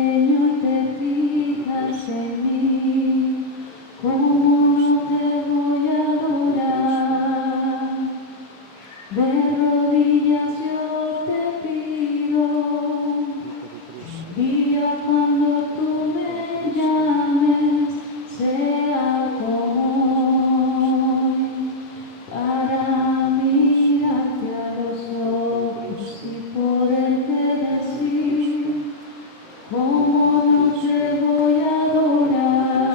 Señor, te fijas en mí, ¿cómo no te voy a adorar? De rodillas yo te pido, día cuando tú me llames, sea como hoy, para mirarte a los ojos y poderte decir, ¿cómo no te voy a adorar?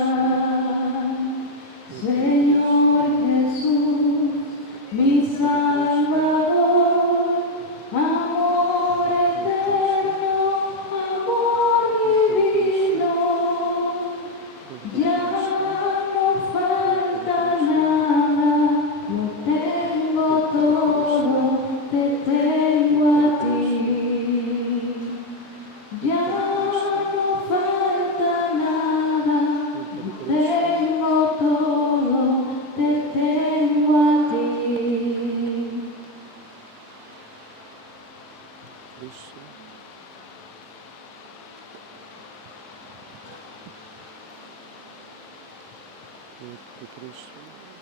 Señor Jesús, mi Salvador, amor eterno, amor divino, ya no falta nada, lo tengo todo, te tengo a ti. Ya no falta nada, tengo todo, te tengo a ti. Cristo. Cristo.